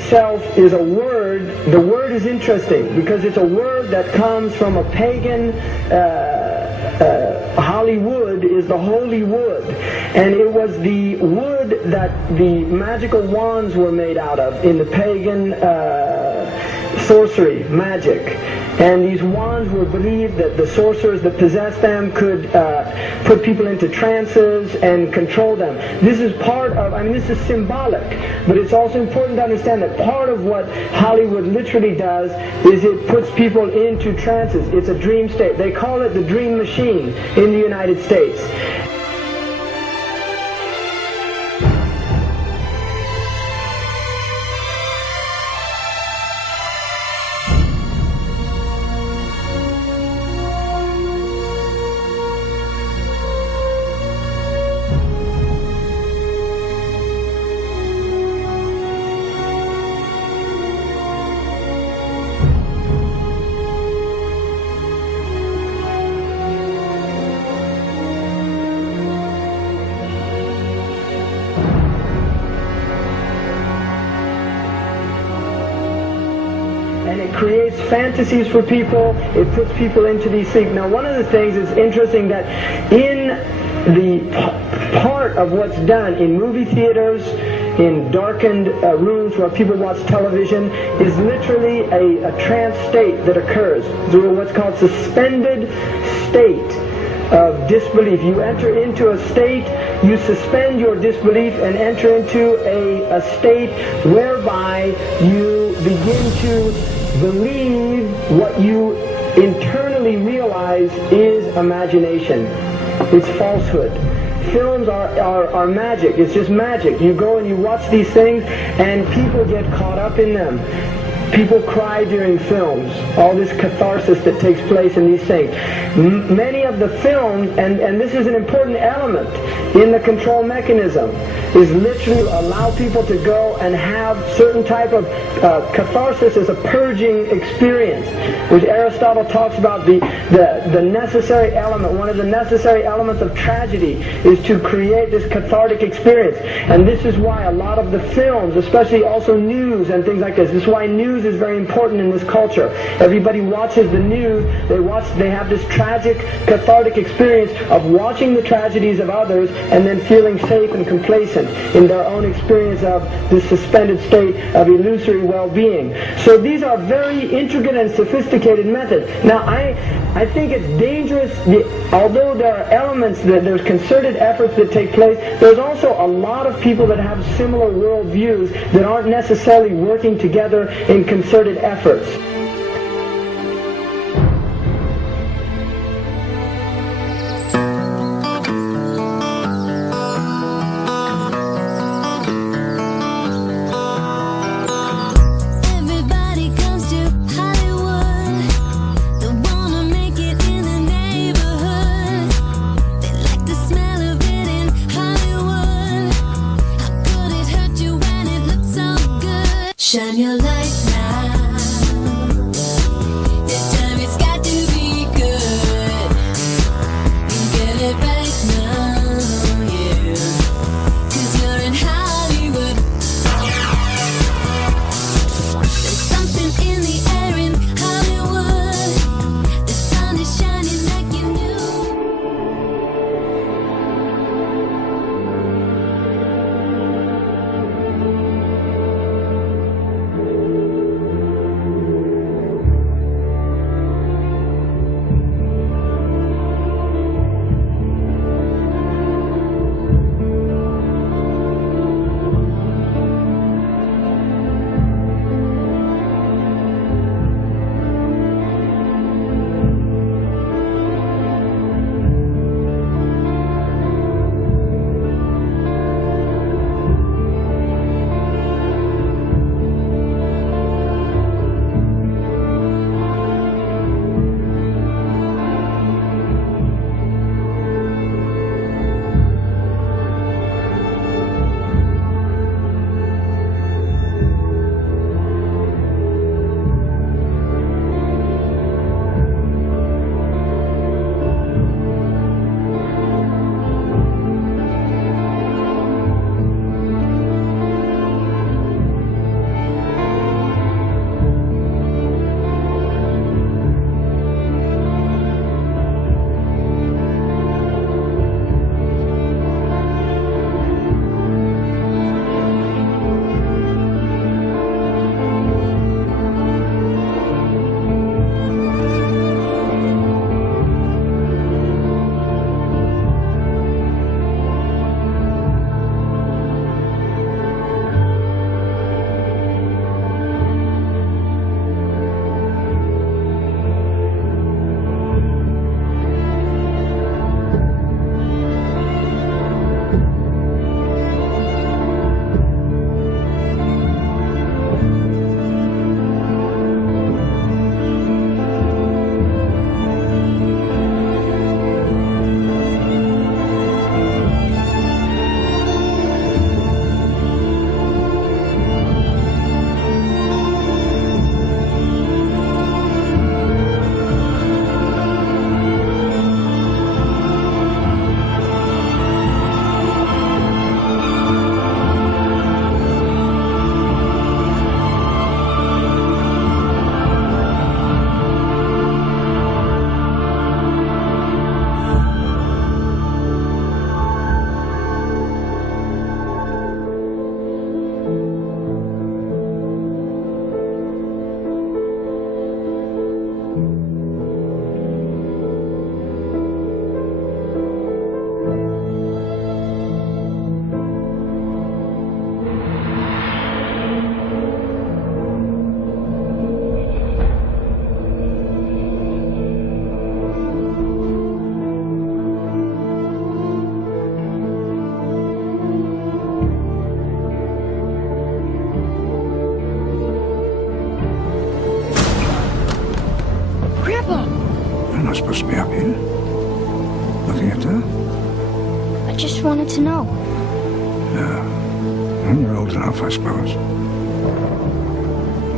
itself is a word. The word is interesting because it's a word that comes from a pagan. Hollywood is the holy wood, and it was the wood that the magical wands were made out of in the pagan sorcery, magic. And these wands were believed that the sorcerers that possessed them could put people into trances and control them. This is part of, this is symbolic, but it's also important to understand that part of what Hollywood literally does is it puts people into trances. It's a dream state. They call it the dream machine in the United States. And it creates fantasies for people. It puts people into these things. Now, one of the things is interesting that in the part of what's done in movie theaters, in darkened rooms where people watch television, is literally a trance state that occurs. So what's called suspended state of disbelief. You enter into a state, you suspend your disbelief and enter into a state whereby you begin to believe what you internally realize is imagination. It's falsehood. Films are magic. It's just magic. You go and you watch these things and people get caught up in them. People cry during films, all this catharsis that takes place in these things. Many of the films, and this is an important element in the control mechanism, is literally allow people to go and have certain type of catharsis as a purging experience, which Aristotle talks about the necessary element. One of the necessary elements of tragedy is to create this cathartic experience. And this is why a lot of the films, especially also news and things like this is why news is very important in this culture. Everybody watches the news, they have this tragic, cathartic experience of watching the tragedies of others and then feeling safe and complacent in their own experience of this suspended state of illusory well-being. So these are very intricate and sophisticated methods. Now, I think it's dangerous, although there are elements, there's concerted efforts that take place, there's also a lot of people that have similar worldviews that aren't necessarily working together in concerted efforts. Shine your light now. You're not supposed to be up here. Looking at that? I just wanted to know. Yeah. Well, you're old enough, I suppose.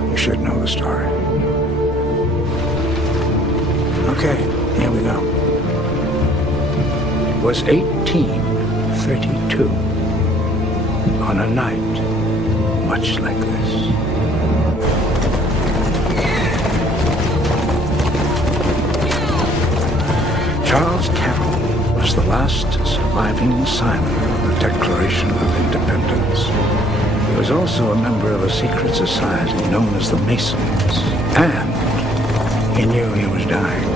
You should know the story. Okay, here we go. It was 1832. On a night much like this. Charles Carroll was the last surviving signer of the Declaration of Independence. He was also a member of a secret society known as the Masons, and he knew he was dying.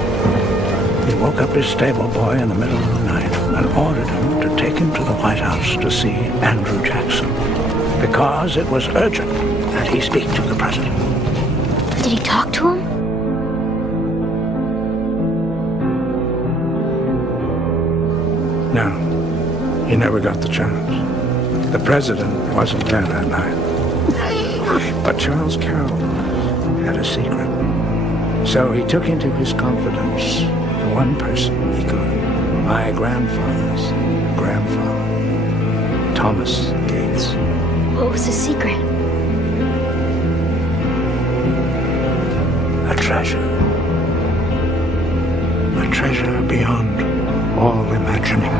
He woke up his stable boy in the middle of the night and ordered him to take him to the White House to see Andrew Jackson, because it was urgent that he speak to the president. Did he talk to him? No, he never got the chance. The president wasn't there that night. But Charles Carroll had a secret. So he took into his confidence the one person he could. My grandfather's grandfather, Thomas Gates. What was his secret? A treasure. A treasure beyond all imagining.